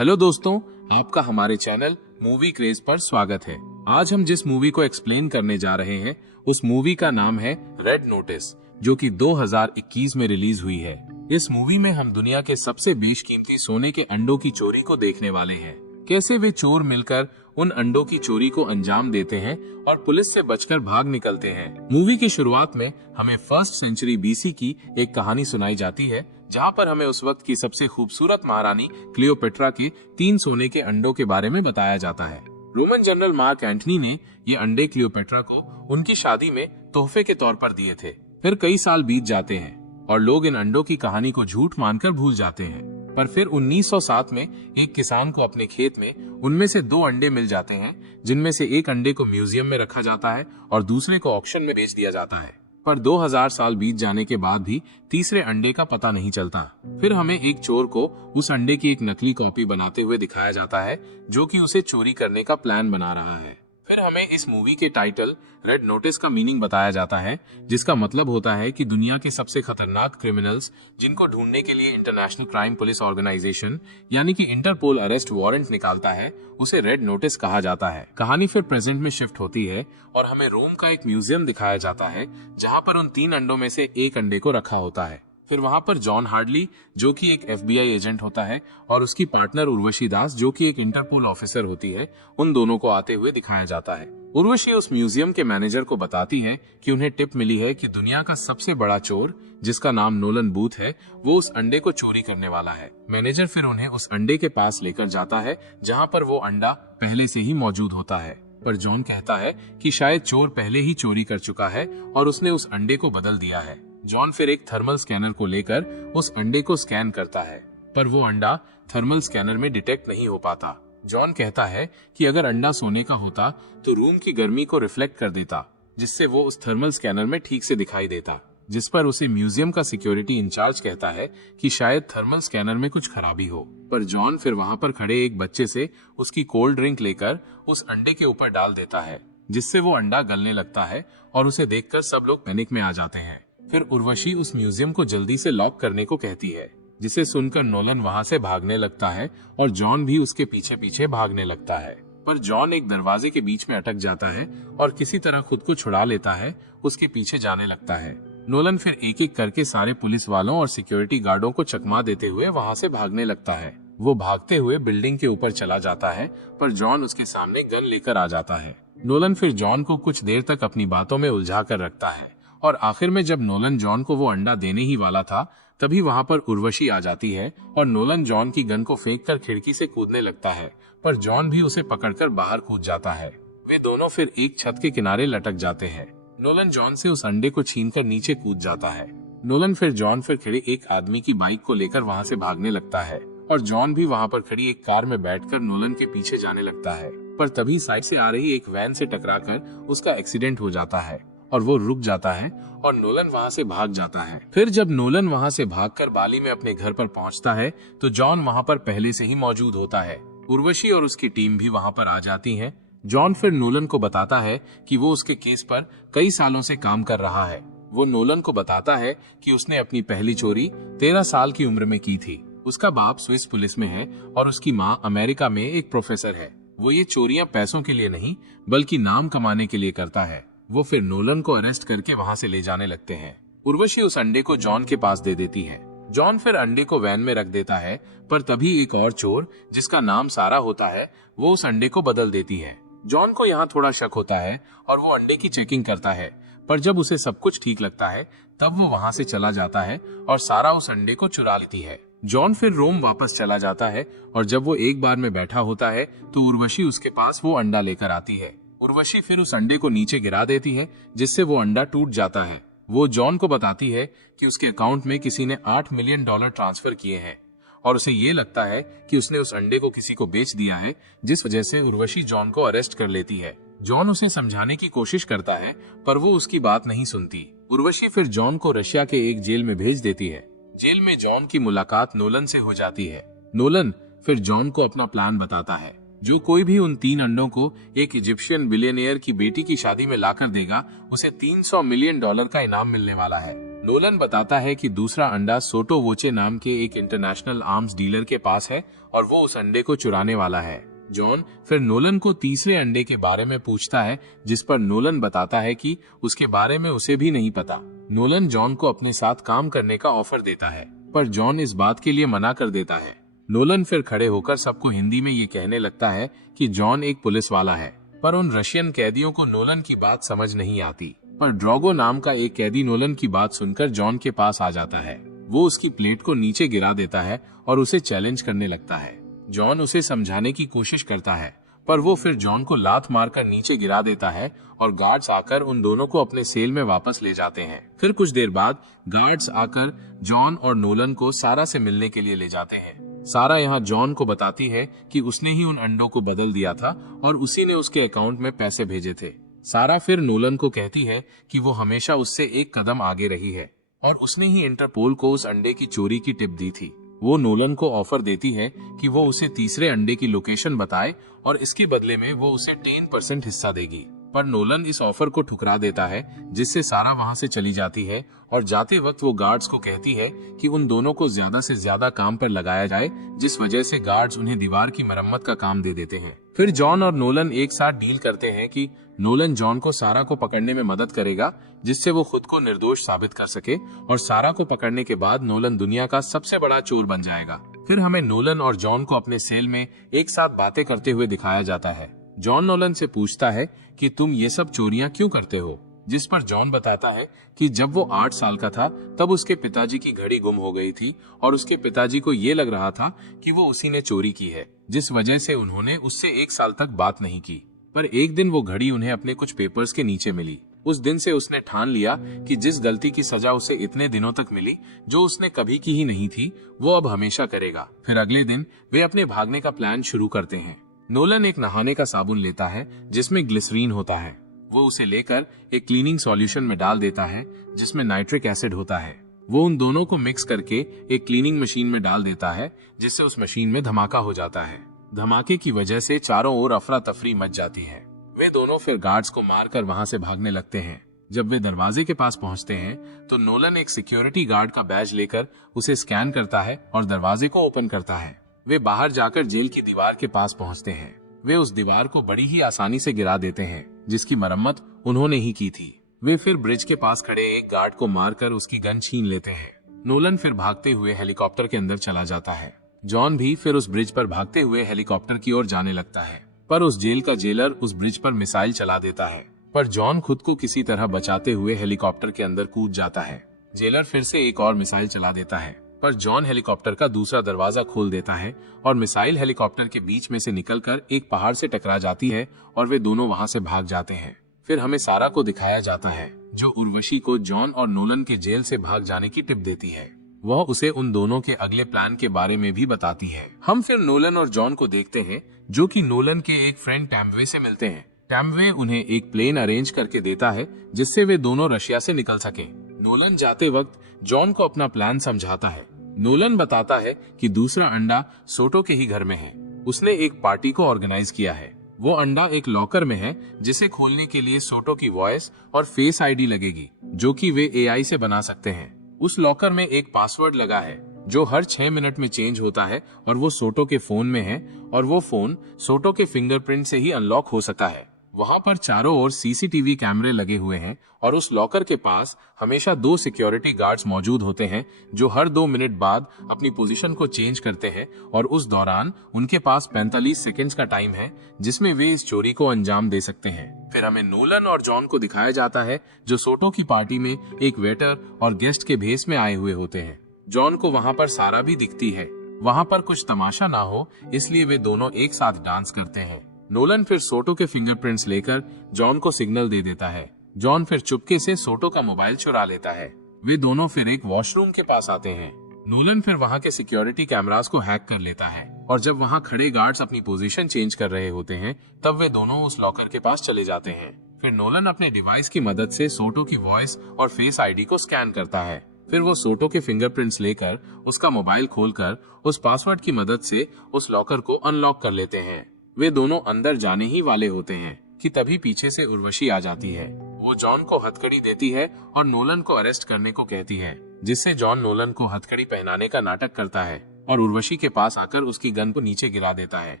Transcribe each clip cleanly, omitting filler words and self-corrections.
Hello दोस्तों, आपका हमारे चैनल मूवी क्रेज पर स्वागत है। आज हम जिस मूवी को एक्सप्लेन करने जा रहे हैं उस मूवी का नाम है रेड नोटिस, जो कि 2021 में रिलीज हुई है। इस मूवी में हम दुनिया के सबसे बेशकीमती सोने के अंडों की चोरी को देखने वाले हैं। कैसे वे चोर मिलकर उन अंडों की चोरी को अंजाम देते हैं और पुलिस से बचकर भाग निकलते हैं। मूवी की शुरुआत में हमें फर्स्ट सेंचुरी बीसी की एक कहानी सुनाई जाती है, जहां पर हमें उस वक्त की सबसे खूबसूरत महारानी क्लियोपेट्रा के 3 सोने के अंडों के बारे में बताया जाता है। रोमन जनरल मार्क एंटनी ने ये अंडे क्लियोपेट्रा को उनकी शादी में तोहफे के तौर पर दिए थे। फिर कई साल बीत जाते हैं और लोग इन अंडों की कहानी को झूठ मानकर भूल जाते हैं। पर फिर 1907 में एक किसान को अपने खेत में उनमें से 2 अंडे मिल जाते हैं, जिनमें से एक अंडे को म्यूजियम में रखा जाता है और दूसरे को ऑक्शन में बेच दिया जाता है। पर 2000 साल बीत जाने के बाद भी तीसरे अंडे का पता नहीं चलता। फिर हमें एक चोर को उस अंडे की एक नकली कॉपी बनाते हुए दिखाया जाता है, जो कि उसे चोरी करने का प्लान बना रहा है। फिर हमें इस मूवी के टाइटल रेड नोटिस का मीनिंग बताया जाता है, जिसका मतलब होता है कि दुनिया के सबसे खतरनाक क्रिमिनल्स जिनको ढूंढने के लिए इंटरनेशनल क्राइम पुलिस ऑर्गेनाइजेशन यानी कि इंटरपोल अरेस्ट वारंट निकालता है, उसे रेड नोटिस कहा जाता है। कहानी फिर प्रेजेंट में शिफ्ट होती है और हमें रोम का एक म्यूजियम दिखाया जाता है, जहाँ पर उन 3 अंडों में से एक अंडे को रखा होता है। फिर वहां पर जॉन हार्डली, जो कि एक FBI एजेंट होता है, और उसकी पार्टनर उर्वशी दास, जो कि एक इंटरपोल ऑफिसर होती है, उन दोनों को आते हुए दिखाया जाता है। उर्वशी उस म्यूजियम के मैनेजर को बताती है कि उन्हें टिप मिली है कि दुनिया का सबसे बड़ा चोर, जिसका नाम नोलन बूथ है, वो उस अंडे को चोरी करने वाला है। मैनेजर फिर उन्हें उस अंडे के पास लेकर जाता है, जहाँ पर वो अंडा पहले से ही मौजूद होता है। पर जॉन कहता है कि शायद चोर पहले ही चोरी कर चुका है और उसने उस अंडे को बदल दिया है। जॉन फिर एक थर्मल स्कैनर को लेकर उस अंडे को स्कैन करता है, पर वो अंडा थर्मल स्कैनर में डिटेक्ट नहीं हो पाता। जॉन कहता है कि अगर अंडा सोने का होता तो रूम की गर्मी को रिफ्लेक्ट कर देता, जिससे वो उस थर्मल स्कैनर में ठीक से दिखाई देता। जिस पर उसे म्यूजियम का सिक्योरिटी इंचार्ज कहता है कि शायद थर्मल स्कैनर में कुछ खराबी हो। पर जॉन फिर वहां पर खड़े एक बच्चे से उसकी कोल्ड ड्रिंक लेकर उस अंडे के ऊपर डाल देता है, जिससे वो अंडा गलने लगता है और उसे देखकर सब लोग पैनिक में आ जाते हैं। फिर उर्वशी उस म्यूजियम को जल्दी से लॉक करने को कहती है, जिसे सुनकर नोलन वहां से भागने लगता है और जॉन भी उसके पीछे पीछे भागने लगता है। पर जॉन एक दरवाजे के बीच में अटक जाता है और किसी तरह खुद को छुड़ा लेता है, उसके पीछे जाने लगता है। नोलन फिर एक एक करके सारे पुलिस वालों और सिक्योरिटी गार्डों को चकमा देते हुए वहां से भागने लगता है। वो भागते हुए बिल्डिंग के ऊपर चला जाता है, पर जॉन उसके सामने गन लेकर आ जाता है। नोलन फिर जॉन को कुछ देर तक अपनी बातों में उलझा कर रखता है और आखिर में जब नोलन जॉन को वो अंडा देने ही वाला था, तभी वहां पर उर्वशी आ जाती है और नोलन जॉन की गन को फेंककर खिड़की से कूदने लगता है, पर जॉन भी उसे पकड़कर बाहर कूद जाता है। वे दोनों फिर एक छत के किनारे लटक जाते हैं। नोलन जॉन से उस अंडे को छीनकर नीचे कूद जाता है। नोलन फिर जॉन पर खड़े एक आदमी की बाइक को लेकर वहां से भागने लगता है और जॉन भी वहां पर खड़ी एक कार में बैठकर नोलन के पीछे जाने लगता है। पर तभी साइड से आ रही एक वैन से टकराकर उसका एक्सीडेंट हो जाता है और वो रुक जाता है और नोलन वहां से भाग जाता है। फिर जब नोलन वहां से भागकर बाली में अपने घर पर पहुंचता है तो जॉन वहां पर पहले से ही मौजूद होता है। उर्वशी और उसकी टीम भी वहां पर आ जाती है। जॉन फिर नोलन को बताता है कि वो उसके केस पर कई सालों से काम कर रहा है। वो नोलन को बताता है कि उसने अपनी पहली चोरी 13 साल की उम्र में की थी। उसका बाप स्विस पुलिस में है और उसकी माँ अमेरिका में एक प्रोफेसर है। वो ये चोरियां पैसों के लिए नहीं बल्कि नाम कमाने के लिए करता है। वो फिर नोलन को अरेस्ट करके वहां से ले जाने लगते हैं। उर्वशी उस अंडे को जॉन के पास दे देती है। जॉन फिर अंडे को वैन में रख देता है, पर तभी एक और चोर, जिसका नाम सारा होता है, वो उस अंडे को बदल देती है। जॉन को यहाँ थोड़ा शक होता है और वो अंडे की चेकिंग करता है, पर जब उसे सब कुछ ठीक लगता है तब वो वहां से चला जाता है और सारा उस अंडे को चुरा लेती है। जॉन फिर रोम वापस चला जाता है और जब वो एक बार में बैठा होता है तो उर्वशी उसके पास वो अंडा लेकर आती है। उर्वशी फिर उस अंडे को नीचे गिरा देती है, जिससे वो अंडा टूट जाता है। वो जॉन को बताती है कि उसके अकाउंट में किसी ने $8 मिलियन ट्रांसफर किए हैं और उसे ये लगता है कि उसने उस अंडे को किसी को बेच दिया है, जिस वजह से उर्वशी जॉन को अरेस्ट कर लेती है। जॉन उसे समझाने की कोशिश करता है, पर वो उसकी बात नहीं सुनती। उर्वशी फिर जॉन को रशिया के एक जेल में भेज देती है। जेल में जॉन की मुलाकात नोलन से हो जाती है। नोलन फिर जॉन को अपना प्लान बताता है। जो कोई भी उन 3 अंडों को एक इजिप्शियन बिलियनियर की बेटी की शादी में लाकर देगा, उसे $300 मिलियन का इनाम मिलने वाला है। नोलन बताता है कि दूसरा अंडा सोटो वोचे नाम के एक इंटरनेशनल आर्म्स डीलर के पास है और वो उस अंडे को चुराने वाला है। जॉन फिर नोलन को तीसरे अंडे के बारे में पूछता है, जिस पर नोलन बताता है कि उसके बारे में उसे भी नहीं पता। नोलन जॉन को अपने साथ काम करने का ऑफर देता है, पर जॉन इस बात के लिए मना कर देता है। नोलन फिर खड़े होकर सबको हिंदी में ये कहने लगता है कि जॉन एक पुलिस वाला है, पर उन रशियन कैदियों को नोलन की बात समझ नहीं आती। पर ड्रॉगो नाम का एक कैदी नोलन की बात सुनकर जॉन के पास आ जाता है। वो उसकी प्लेट को नीचे गिरा देता है और उसे चैलेंज करने लगता है। जॉन उसे समझाने की कोशिश करता है, पर वो फिर जॉन को लात मारकर नीचे गिरा देता है और गार्ड्स आकर उन दोनों को अपने सेल में वापस ले जाते हैं। फिर कुछ देर बाद गार्ड्स आकर जॉन और नोलन को सारा से मिलने के लिए ले जाते हैं। सारा यहाँ जॉन को बताती है कि उसने ही उन अंडों को बदल दिया था और उसी ने उसके अकाउंट में पैसे भेजे थे। सारा फिर नोलन को कहती है कि वो हमेशा उससे एक कदम आगे रही है और उसने ही इंटरपोल को उस अंडे की चोरी की टिप दी थी। वो नोलन को ऑफर देती है कि वो उसे तीसरे अंडे की लोकेशन बताए और इसके बदले में वो उसे 10% हिस्सा देगी। पर नोलन इस ऑफर को ठुकरा देता है, जिससे सारा वहां से चली जाती है और जाते वक्त वो गार्ड्स को कहती है कि उन दोनों को ज्यादा से ज्यादा काम पर लगाया जाए, जिस वजह से गार्ड्स उन्हें दीवार की मरम्मत का काम दे देते हैं। फिर जॉन और नोलन एक साथ डील करते हैं कि नोलन जॉन को सारा को पकड़ने में मदद करेगा, जिससे वो खुद को निर्दोष साबित कर सके, और सारा को पकड़ने के बाद नोलन दुनिया का सबसे बड़ा चोर बन जाएगा। फिर हमें नोलन और जॉन को अपने सेल में एक साथ बातें करते हुए दिखाया जाता है। जॉन नोलन से पूछता है कि तुम ये सब चोरियां क्यों करते हो, जिस पर जॉन बताता है कि जब वो 8 साल का था तब उसके पिताजी की घड़ी गुम हो गई थी और उसके पिताजी को ये लग रहा था कि वो उसी ने चोरी की है, जिस वजह से उन्होंने उससे 1 साल तक बात नहीं की। पर एक दिन वो घड़ी उन्हें अपने कुछ पेपर्स के नीचे मिली। उस दिन से उसने ठान लिया कि जिस गलती की सजा उसे इतने दिनों तक मिली, जो उसने कभी की ही नहीं थी, वो अब हमेशा करेगा। फिर अगले दिन वे अपने भागने का प्लान शुरू करते हैं। नोलन एक नहाने का साबुन लेता है जिसमें ग्लिसरीन होता है। वो उसे लेकर एक क्लीनिंग सॉल्यूशन में डाल देता है जिसमें नाइट्रिक एसिड होता है। वो उन दोनों को मिक्स करके एक क्लीनिंग मशीन में डाल देता है, जिससे उस मशीन में धमाका हो जाता है। धमाके की वजह से चारों ओर अफरा तफरी मच जाती है। वे दोनों फिर गार्ड्स को मारकर वहां से भागने लगते हैं। जब वे दरवाजे के पास पहुंचते हैं तो नोलन एक सिक्योरिटी गार्ड का बैज लेकर उसे स्कैन करता है और दरवाजे को ओपन करता है। वे बाहर जाकर जेल की दीवार के पास पहुंचते हैं। वे उस दीवार को बड़ी ही आसानी से गिरा देते हैं, जिसकी मरम्मत उन्होंने ही की थी। वे फिर ब्रिज के पास खड़े एक गार्ड को मारकर उसकी गन छीन लेते हैं। नोलन फिर भागते हुए हेलीकॉप्टर के अंदर चला जाता है। जॉन भी फिर उस ब्रिज पर भागते हुए हेलीकॉप्टर की ओर जाने लगता है, पर उस जेल का जेलर उस ब्रिज पर मिसाइल चला देता है। पर जॉन खुद को किसी तरह बचाते हुए हेलीकॉप्टर के अंदर कूद जाता है। जेलर फिर से एक और मिसाइल चला देता है, पर जॉन हेलीकॉप्टर का दूसरा दरवाजा खोल देता है और मिसाइल हेलीकॉप्टर के बीच में से निकलकर एक पहाड़ से टकरा जाती है और वे दोनों वहां से भाग जाते हैं। फिर हमें सारा को दिखाया जाता है, जो उर्वशी को जॉन और नोलन के जेल से भाग जाने की टिप देती है। वह उसे उन दोनों के अगले प्लान के बारे में भी बताती है। हम फिर नोलन और जॉन को देखते हैं, जो कि नोलन के एक फ्रेंड टैमवे से मिलते हैं। टैमवे उन्हें एक प्लेन अरेंज करके देता है, जिससे वे दोनों रशिया से निकल सके। नोलन जाते वक्त जॉन को अपना प्लान समझाता है। नोलन बताता है कि दूसरा अंडा सोटो के ही घर में है। उसने एक पार्टी को ऑर्गेनाइज किया है। वो अंडा एक लॉकर में है, जिसे खोलने के लिए सोटो की वॉइस और फेस आईडी लगेगी, जो कि वे एआई से बना सकते हैं। उस लॉकर में एक पासवर्ड लगा है, जो हर 6 मिनट में चेंज होता है और वो सोटो के फोन में है, और वो फोन सोटो के फिंगरप्रिंट से ही अनलॉक हो सकता है। वहां पर चारों ओर सीसीटीवी कैमरे लगे हुए हैं और उस लॉकर के पास हमेशा 2 सिक्योरिटी गार्ड्स मौजूद होते हैं, जो हर 2 मिनट बाद अपनी पोजीशन को चेंज करते हैं, और उस दौरान उनके पास 45 सेकंड्स का टाइम है, जिसमें वे इस चोरी को अंजाम दे सकते हैं। फिर हमें नोलन और जॉन को दिखाया जाता है, जो सोटो की पार्टी में एक वेटर और गेस्ट के भेस में आए हुए होते हैं। जॉन को वहां पर सारा भी दिखती है। वहां पर कुछ तमाशा ना हो, इसलिए वे दोनों एक साथ डांस करते हैं। नोलन फिर सोटो के फिंगरप्रिंट्स लेकर जॉन को सिग्नल दे देता है। जॉन फिर चुपके से सोटो का मोबाइल चुरा लेता है। वे दोनों फिर एक वॉशरूम के पास आते हैं। नोलन फिर वहां के सिक्योरिटी कैमरास को हैक कर लेता है, और जब वहां खड़े गार्ड्स अपनी पोजीशन चेंज कर रहे होते हैं, तब वे दोनों उस लॉकर के पास चले जाते हैं। फिर नोलन अपने डिवाइस की मदद से सोटो की वॉइस और फेस आईडी को स्कैन करता है। फिर वो सोटो के फिंगरप्रिंट्स लेकर उसका मोबाइल खोलकर उस पासवर्ड की मदद से उस लॉकर को अनलॉक कर लेते हैं। वे दोनों अंदर जाने ही वाले होते हैं कि तभी पीछे से उर्वशी आ जाती है। वो जॉन को हथकड़ी देती है और नोलन को अरेस्ट करने को कहती है, जिससे जॉन नोलन को हथकड़ी पहनाने का नाटक करता है और उर्वशी के पास आकर उसकी गन को नीचे गिरा देता है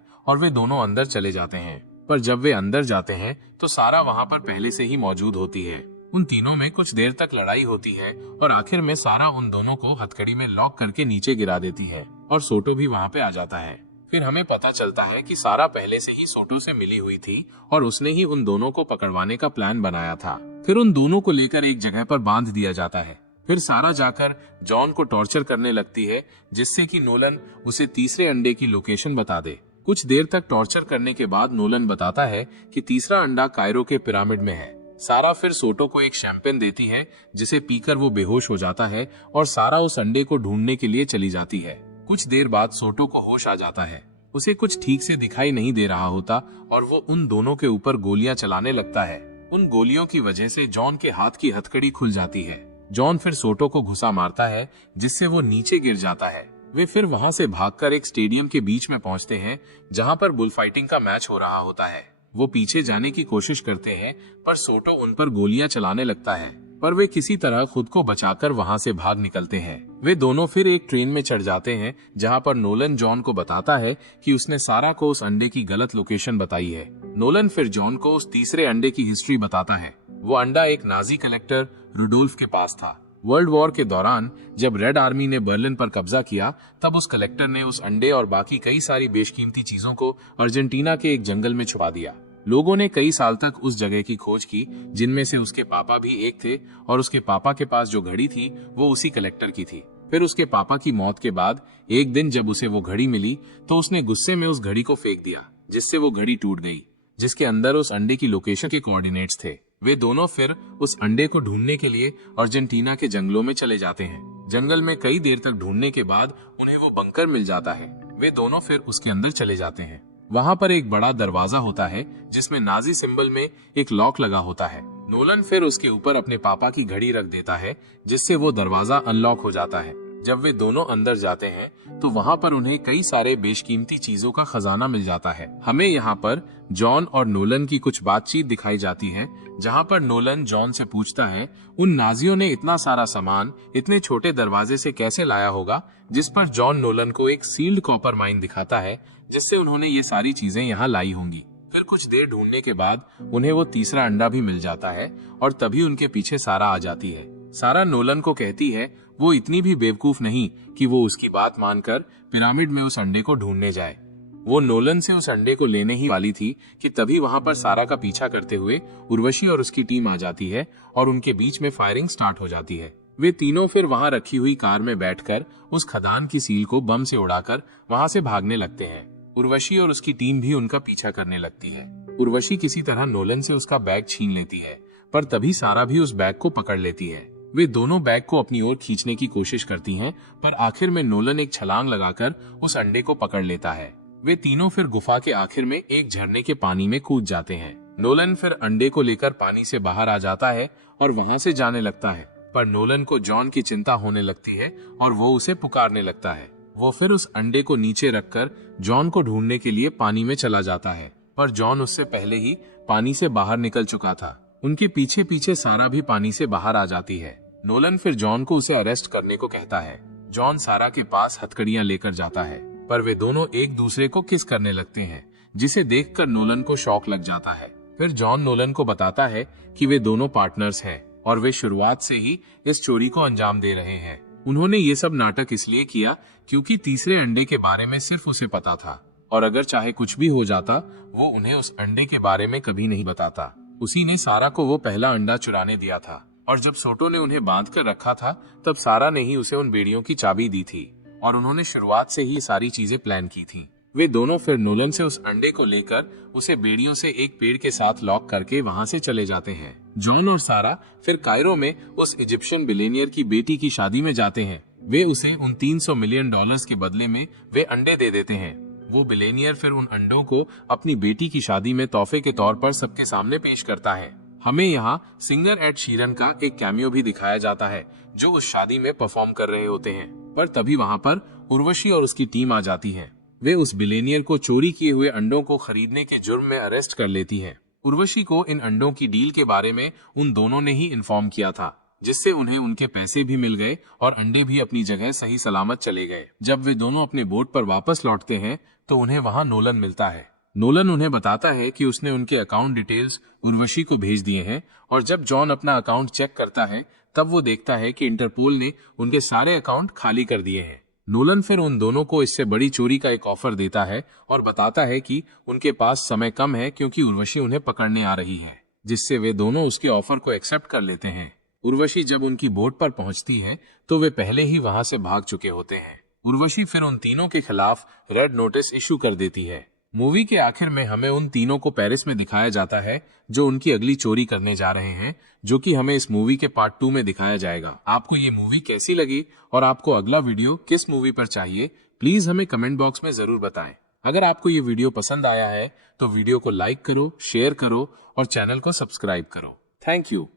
और वे दोनों अंदर चले जाते हैं। पर जब वे अंदर जाते हैं तो सारा वहाँ पर पहले से ही मौजूद होती है। उन तीनों में कुछ देर तक लड़ाई होती है और आखिर में सारा उन दोनों को हथकड़ी में लॉक करके नीचे गिरा देती है और सोटो भी वहाँ पे आ जाता है। फिर हमें पता चलता है कि सारा पहले से ही सोटो से मिली हुई थी और उसने ही उन दोनों को पकड़वाने का प्लान बनाया था। फिर उन दोनों को लेकर एक जगह पर बांध दिया जाता है। फिर सारा जाकर जॉन को टॉर्चर करने लगती है, जिससे कि नोलन उसे तीसरे अंडे की लोकेशन बता दे। कुछ देर तक टॉर्चर करने के बाद नोलन बताता है कि तीसरा अंडा कायरो के पिरामिड में है। सारा फिर सोटो को एक शैंपेन देती है, जिसे पीकर वो बेहोश हो जाता है और सारा उस अंडे को ढूंढने के लिए चली जाती है। कुछ देर बाद सोटो को होश आ जाता है। उसे कुछ ठीक से दिखाई नहीं दे रहा होता और वो उन दोनों के ऊपर गोलियां चलाने लगता है। उन गोलियों की वजह से जॉन के हाथ की हथकड़ी खुल जाती है। जॉन फिर सोटो को घुसा मारता है, जिससे वो नीचे गिर जाता है। वे फिर वहां से भागकर एक स्टेडियम के बीच में पहुंचते हैं, जहां पर बुल फाइटिंग का मैच हो रहा होता है। वो पीछे जाने की कोशिश करते हैं, पर सोटो उन पर गोलियां चलाने लगता है, पर वे किसी तरह खुद को बचाकर वहां से भाग निकलते हैं। वे दोनों फिर एक ट्रेन में चढ़ जाते हैं, जहां पर नोलन जॉन को बताता है कि उसने सारा को उस अंडे की गलत लोकेशन बताई है। नोलन फिर जॉन को उस तीसरे अंडे की हिस्ट्री बताता है। वो अंडा एक नाजी कलेक्टर रुडोल्फ के पास था। वर्ल्ड वॉर के दौरान जब रेड आर्मी ने बर्लिन पर कब्जा किया, तब उस कलेक्टर ने उस अंडे और बाकी कई सारी बेशकीमती चीजों को अर्जेंटीना के एक जंगल में छुपा दिया। लोगों ने कई साल तक उस जगह की खोज की, जिनमें से उसके पापा भी एक थे, और उसके पापा के पास जो घड़ी थी वो उसी कलेक्टर की थी। फिर उसके पापा की मौत के बाद एक दिन जब उसे वो घड़ी मिली, तो उसने गुस्से में उस घड़ी को फेंक दिया, जिससे वो घड़ी टूट गई, जिसके अंदर उस अंडे की लोकेशन के कोऑर्डिनेट्स थे। वे दोनों फिर उस अंडे को ढूंढने के लिए अर्जेंटीना के जंगलों में चले जाते हैं। जंगल में कई देर तक ढूंढने के बाद उन्हें वो बंकर मिल जाता है। वे दोनों फिर उसके अंदर चले जाते हैं। वहां पर एक बड़ा दरवाजा होता है, जिसमें नाजी सिंबल में एक लॉक लगा होता है। नोलन फिर उसके ऊपर अपने पापा की घड़ी रख देता है, जिससे वो दरवाजा अनलॉक हो जाता है। जब वे दोनों अंदर जाते हैं तो वहां पर उन्हें कई सारे बेशकीमती चीजों का खजाना मिल जाता है। हमें यहाँ पर जॉन और नोलन की कुछ बातचीत दिखाई जाती है, जहाँ पर नोलन जॉन से पूछता है उन नाजियों ने इतना सारा सामान इतने छोटे दरवाजे से कैसे लाया होगा, जिस पर जॉन नोलन को एक सील्ड कॉपर माइन दिखाता है, जिससे उन्होंने ये सारी चीजें यहाँ लाई होंगी। फिर कुछ देर ढूंढने के बाद उन्हें वो तीसरा अंडा भी मिल जाता है और तभी उनके पीछे सारा आ जाती है। सारा नोलन को कहती है वो इतनी भी बेवकूफ नहीं कि वो उसकी बात मानकर पिरामिड में उस अंडे को ढूंढने जाए। वो नोलन से उस अंडे को लेने ही वाली थी कि तभी वहां पर सारा का पीछा करते हुए उर्वशी और उसकी टीम आ जाती है और उनके बीच में फायरिंग स्टार्ट हो जाती है। वे तीनों फिर वहां रखी हुई कार में बैठकर उस खदान की सील को बम से उड़ाकर वहां से भागने लगते हैं। उर्वशी और उसकी टीम भी उनका पीछा करने लगती है। उर्वशी किसी तरह नोलन से उसका बैग छीन लेती है, पर तभी सारा भी उस बैग को पकड़ लेती है। वे दोनों बैग को अपनी ओर खींचने की कोशिश करती हैं, पर आखिर में नोलन एक छलांग लगाकर उस अंडे को पकड़ लेता है। वे तीनों फिर गुफा के आखिर में एक झरने के पानी में कूद जाते हैं। नोलन फिर अंडे को लेकर पानी से बाहर आ जाता है और वहां से जाने लगता है, पर नोलन को जॉन की चिंता होने लगती है और वो उसे पुकारने लगता है। वो फिर उस अंडे को नीचे रखकर जॉन को ढूंढने के लिए पानी में चला जाता है, पर जॉन उससे पहले ही पानी से बाहर निकल चुका था। उनके पीछे पीछे सारा भी पानी से बाहर आ जाती है। नोलन फिर जॉन को उसे अरेस्ट करने को कहता है। जॉन सारा के पास हथकड़ियां लेकर जाता है, पर वे दोनों एक दूसरे को किस करने लगते हैं, जिसे देखकर नोलन को शौक लग जाता है। फिर जॉन नोलन को बताता है कि वे दोनों पार्टनर्स हैं और वे शुरुआत से ही इस चोरी को अंजाम दे रहे हैं। उन्होंने ये सब नाटक इसलिए किया क्योंकि तीसरे अंडे के बारे में सिर्फ उसे पता था, और अगर चाहे कुछ भी हो जाता वो उन्हें उस अंडे के बारे में कभी नहीं बताता। उसी ने सारा को वो पहला अंडा चुराने दिया था, और जब सोटो ने उन्हें बांध कर रखा था तब सारा ने ही उसे उन बेड़ियों की चाबी दी थी, और उन्होंने शुरुआत से ही सारी चीजें प्लान की थी। वे दोनों फिर नोलन से उस अंडे को लेकर उसे बेड़ियों से एक पेड़ के साथ लॉक करके वहां से चले जाते हैं। जॉन और सारा फिर कायरो में उस इजिप्शियन बिलियनियर की बेटी की शादी में जाते हैं। वे उसे उन $300 मिलियन के बदले में वे अंडे दे देते हैं। वो बिलियनियर फिर उन अंडों को अपनी बेटी की शादी में तोहफे के तौर पर सबके सामने पेश करता है। हमें यहाँ सिंगर एड शीरन का एक कैमियो भी दिखाया जाता है, जो उस शादी में परफॉर्म कर रहे होते हैं, पर तभी वहाँ पर उर्वशी और उसकी टीम आ जाती है। वे उस बिलियनियर को चोरी किए हुए अंडों को खरीदने के जुर्म में अरेस्ट कर लेती हैं। उर्वशी को इन अंडों की डील के बारे में उन दोनों ने ही इन्फॉर्म किया था, जिससे उन्हें उनके पैसे भी मिल गए और अंडे भी अपनी जगह सही सलामत चले गए। जब वे दोनों अपने बोट पर वापस लौटते हैं तो उन्हें वहां नोलन मिलता है। नोलन उन्हें बताता है कि उसने उनके अकाउंट डिटेल्स उर्वशी को भेज दिए हैं, और जब जॉन अपना अकाउंट चेक करता है तब वो देखता है कि इंटरपोल ने उनके सारे अकाउंट खाली कर दिए हैं। नोलन फिर उन दोनों को इससे बड़ी चोरी का एक ऑफर देता है और बताता है कि उनके पास समय कम है क्योंकि उर्वशी उन्हें पकड़ने आ रही है, जिससे वे दोनों उसके ऑफर को एक्सेप्ट कर लेते हैं। उर्वशी जब उनकी बोट पर पहुंचती है तो वे पहले ही वहां से भाग चुके होते हैं। उर्वशी फिर उन तीनों के खिलाफ रेड नोटिस इशू कर देती है। मूवी के आखिर में हमें उन तीनों को पेरिस में दिखाया जाता है जो उनकी अगली चोरी करने जा रहे हैं, जो कि हमें इस मूवी के पार्ट 2 में दिखाया जाएगा। आपको ये मूवी कैसी लगी और आपको अगला वीडियो किस मूवी पर चाहिए, प्लीज हमें कमेंट बॉक्स में जरूर बताएं। अगर आपको ये वीडियो पसंद आया है तो वीडियो को लाइक करो, शेयर करो और चैनल को सब्सक्राइब करो। Thank you.